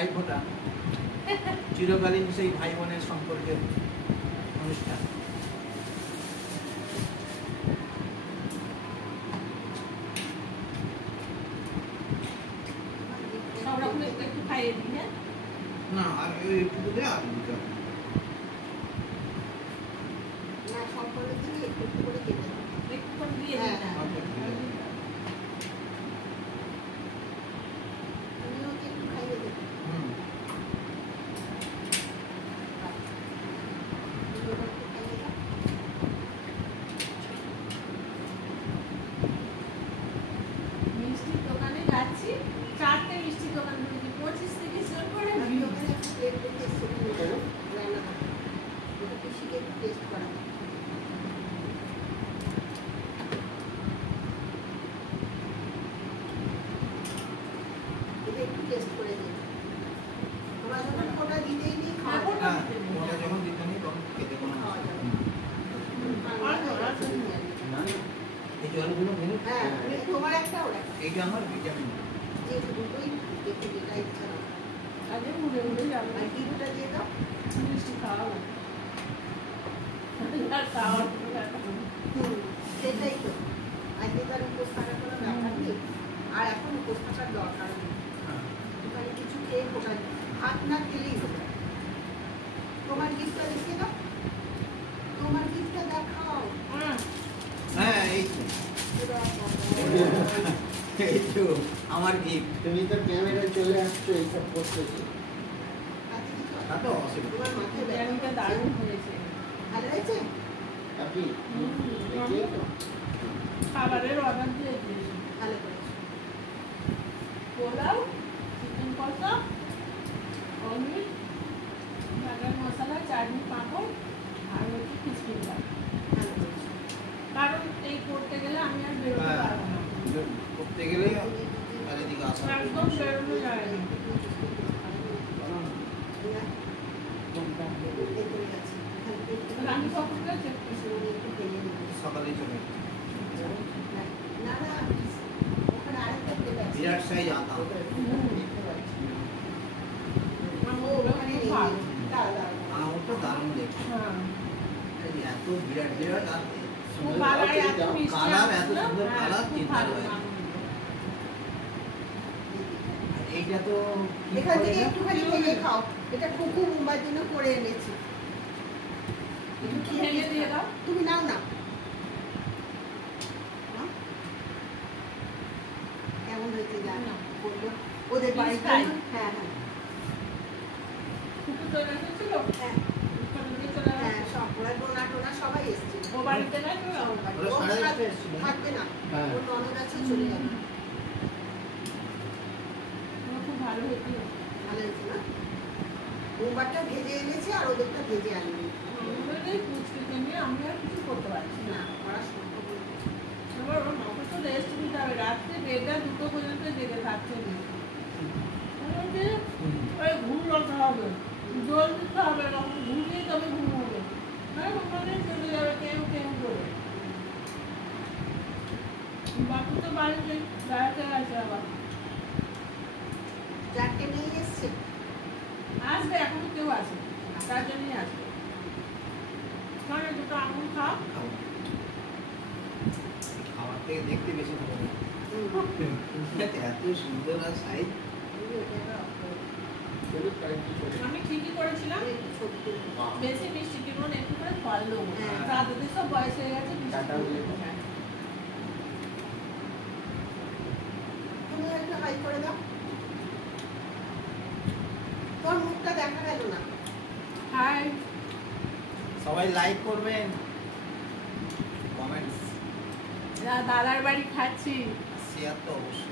ভাইফোঁটা চিরকালীন সেই ভাই বোনের সম্পর্কের অনুষ্ঠান। সব রকম একটু খাইয়ে দিই। হ্যাঁ না আর একটু দে আর দিতে হবে না, সব করে দিলে একটু একটু করে খেতে হবে। একটু করে দিয়ে দিই না। তুমিও ওকে একটু খাইয়ে দেবে। তুমিও ওকে একটু খাইয়ে দাও। মিষ্টির দোকানে যাচ্ছি, 4টে মিষ্টির দোকান ধরেছি, 25 থেকে শুরু করে আমি ওখানে একটু প্লেট রেখে এসেছি রান্না করতে। ওটা পিসিকে একটু টেস্ট করাবো। এটা একটু টেস্ট করে দিই। তোমরা যখন ওটা দিতেই নেই খাওয়া যাবে। হ্যাঁ ওটা যখন দিতে নেই তখন খেতে কোনো খাওয়া অসুবিধা যাবে। নেই। এই জলগুলো মেনু হ্যাঁ, তোমার একটা ওর একটা। এইটা আমার ভিটামিন যেহেতু দুটোই একটু যেটা ইচ্ছা হবে। আগে মুড়ে মুড়ে যাবে, আর কিছুটা দিয়ে দাও। মিষ্টি খাওয়া হবে আর খাওয়ার কোনো ব্যাপার নেই। সেটাই তো। আজকে তার উপোস থাকার কোনো ব্যাপার নেই। আর এখন উপোস থাকার দরকার নেই। ওখানে কিছু খেয়ে ওখানে ভাত না খেলেই হবে। তোমার গিফটটা দেখিয়ে দাও। তোমার গিফটটা দেখাও। হ্যাঁ এই তো এই তো আমার গিফট। তুমি তো ক্যামেরায় চলে আসছো এইসব করতেছো। আচ্ছা, কিছু তা তো অসুবিধা তোমার মাথায় বিরিয়ানিটা দারুণ হয়েছে। ভালো হয়েছে? আপনি হুম, দেখিয়ে তো। খাবারের অর্ডার দিয়ে দিয়েছি। ভালো করেছো। পোলাও, চিকেন কষা, পনির, বাটার মশলা, চাটনি, পাঁপড় আর হচ্ছে খিচুড়ি ভাত। ভালো করেছো। কারণ এই করতে গেলে আমি আর বেরোতে পারবো না, করতে গেলেই চারিদিকে আসা একদম বেরোনো যায় না। রানী কখনটা চেক করছি সকালেই চলে যেত। না না, ওখানে আরেকটা প্লেট আছে। বিরাট সাইজ আটা দেখতে পাচ্ছি। ও ওখানে নেই। ভালো। দাঁড়া, দাঁড়া, দাঁড়া। ওটা দারুণ দেখতে। হ্যাঁ এই যে এত বিরাট বিরাট আর খুব ভালো, আর এত মিষ্টি কালার এত আসছিল। সুন্দর হ্যাঁ, কালার খুব চিন্তা ভালো করে। আনন্দ। আর এইটা তো কি এখান করে থেকে না? একটুখানি ভেঙে খাও। এটা কুকু মুম্বার জন্য করে এনেছি। একটু ভেঙে দিয়ে দাও। তুমি নাও না। নাও। কেমন হয়েছে জানো? না। বললো ওদের বাড়ির খাই। জন্য। হ্যাঁ হ্যাঁ কুকুর চলে এসেছিল, হ্যাঁ ওখানে দিয়ে চলে হ্যাঁ, গেছে। সব ওরা ডোনা টোনা সবাই এসেছিল। ও বাড়িতে গেছে না? সব বাড়ি। ওরা ও সারাদিন থাক- এসেছিল। থাকবে না। হ্যাঁ। ওর ননদ আছে, চলে যাবে। ও খুব ভালো হয়েছিল। ভালো হয়েছে না? মুম্বারটা ভেজে এনেছে আর ওদেরটা ভেজে আনিনি। আমাদের এই পুচকিকে নিয়ে আমি আর কিছু করতে পারছি না। না, ওরা সম্ভব নয়। এবার ওর মাকে তো রেস্ট নিতে হবে, রাত্রে 1:30-2 পর্যন্ত জেগে থাকছে। বললাম যে, ওই ঘুম রাখতে হবে, জল দিতে হবে, তখন ঘুমিয়ে তবে ঘুম হবে। হ্যাঁ ওখানে চলে যাবে কেউ কেউ করে। বাপু তো বাড়িতে বেড়াতে গেছে আবার। চারটে নিয়ে এসছে। আসবে, এখনো কেউ আসে, তার জন্যই আসবে। মানে দুটো আঙুল খাও। খাবো। খাবার থেকে দেখতে বেশি ভালো লাগে। এত সুন্দর আর সাইজ। আমি ঠিকই করেছিলাম, বেশি মিষ্টি কিনো না, একটু করে ফল দেবো। হ্যাঁ। দাদাদের সব বয়স হয়ে গেছে, মিষ্টি টাটা বলে দাও। হ্যাঁ। তুমি একটা হাই করে দাও। তোর মুখটা দেখা গেল না। হাই। সবাই লাইক করবেন, কমেন্টস দাদার বাড়ি খাচ্ছি। শেয়ার তো অবশ্যই।